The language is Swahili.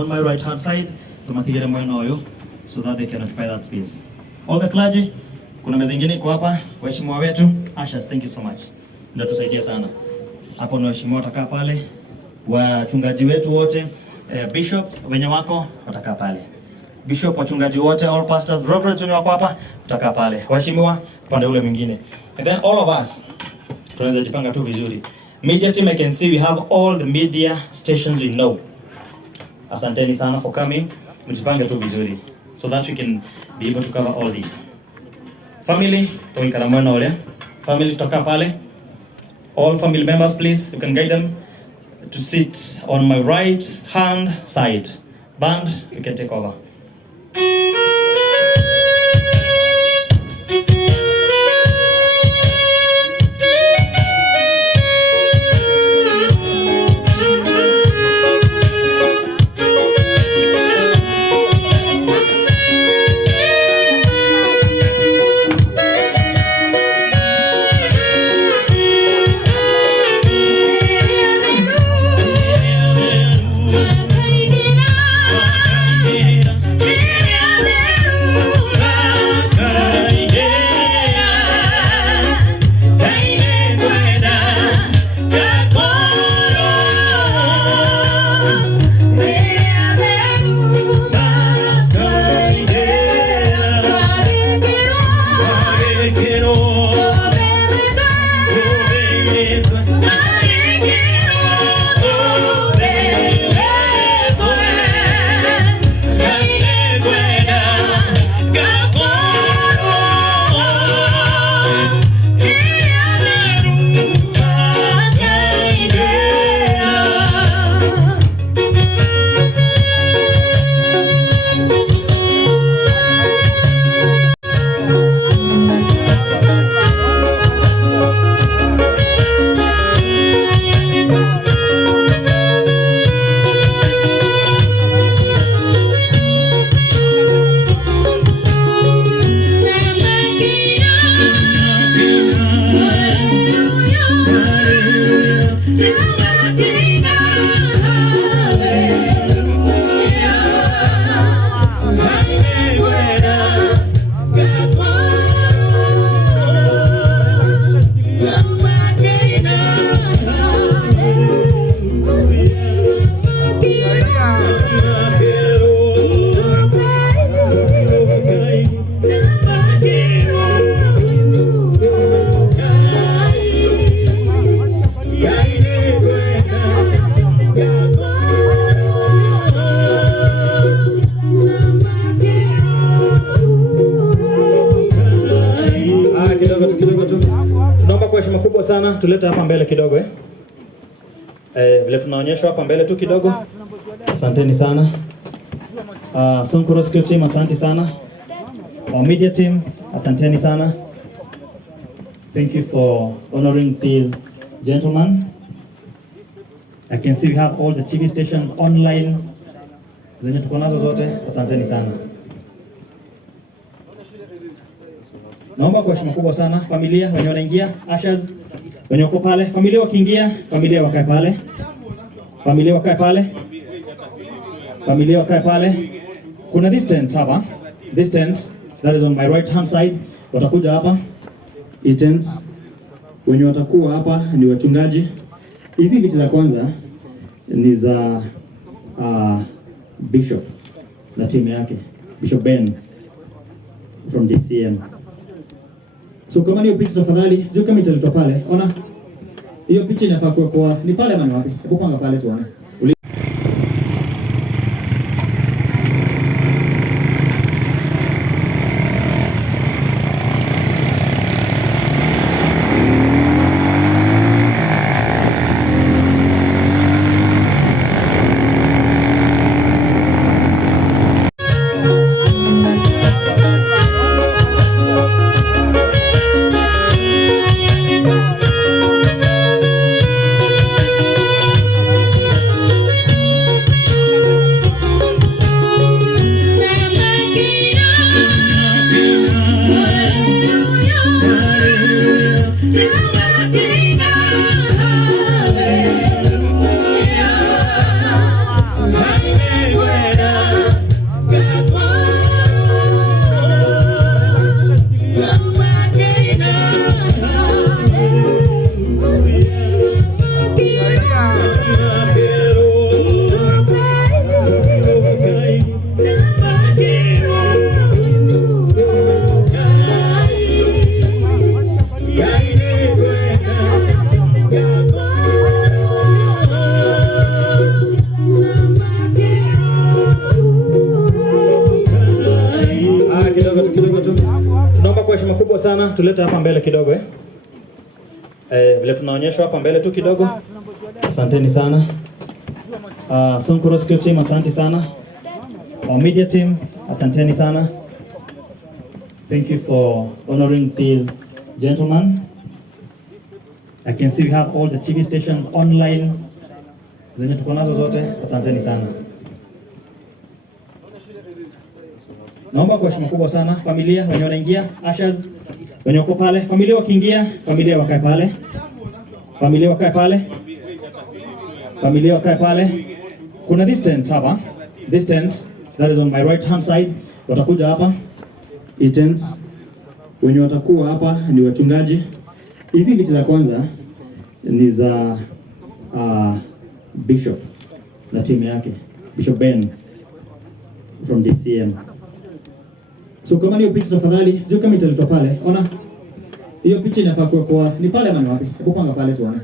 on my right hand side, tumatigire mweno oyo so that they can occupy that space. All the clergy, kuna meza nyingine iko hapa, waheshimiwa wetu, ushers, thank you so much. Ndio tusaidia sana. Hapo ni waheshimiwa watakaa pale, wachungaji wetu wote, bishops wenye wako watakaa pale. Bishop, wachungaji wote, all pastors, reverends wenye wako hapa watakaa pale. Waheshimiwa pande ule mwingine. And then all of us tunaweza jipanga tu vizuri. Media team, I can see we have all the media stations we know. Asanteni sana for coming. Mjipange tu vizuri so that we can be able to cover all these. Family, tuikara mwena ole. Family toka pale. All family members, please, you can guide them to sit on my right hand side. Band, you can take over. Sana tulete hapa mbele kidogo vile tunaonyeshwa hapa mbele tu kidogo. Asanteni sana. Sonko Rescue team, asante sana. Our media team, asanteni sana. Thank you for honoring these gentlemen. I can see we have all the TV stations online. Zenye tuko nazo zote, asanteni sana. Naomba kwa heshima kubwa sana familia wenye wanaingia, ushers wenye wako pale, familia wakiingia, familia wakae pale. Familia wakae pale. Familia wakae pale. Kuna this tent hapa. This tent that is on my right hand side. Watakuja hapa. Hii tent wenye watakuwa hapa ni wachungaji. Hizi viti za kwanza ni za Bishop na timu yake. Bishop Ben from DCM. So kama hiyo picha tafadhali, sio kama italetwa pale. Ona. Hiyo picha inafaa kuwa kwa ni pale ama ni wapi? Hebu panga pale tuone. Kidogo tu. Tunaomba kwa heshima kubwa sana tulete hapa mbele kidogo vile tunaonyeshwa hapa mbele tu kidogo. Asanteni sana. Sonko Rescue team, asante sana. Our media team, asanteni sana. Thank you for honoring these gentlemen. I can see we have all the TV stations online. Zenye tuko nazo zote, asanteni sana. Naomba kwa heshima kubwa sana familia wenye wanaingia, ushers wenye wako pale, familia wakiingia, familia wakae pale. Familia wakae pale. Familia wakae pale. Kuna this tent hapa. This tent that is on my right hand side. Watakuja hapa. Hii tent wenye watakuwa hapa ni wachungaji. Hizi viti za kwanza ni za Bishop na timu yake. Bishop Ben from DCM. So kama hiyo picha tafadhali, sio kama italetwa pale. Ona. Hiyo picha inafaa kuwa ni pale ama ni wapi? Hebu panga pale tuone.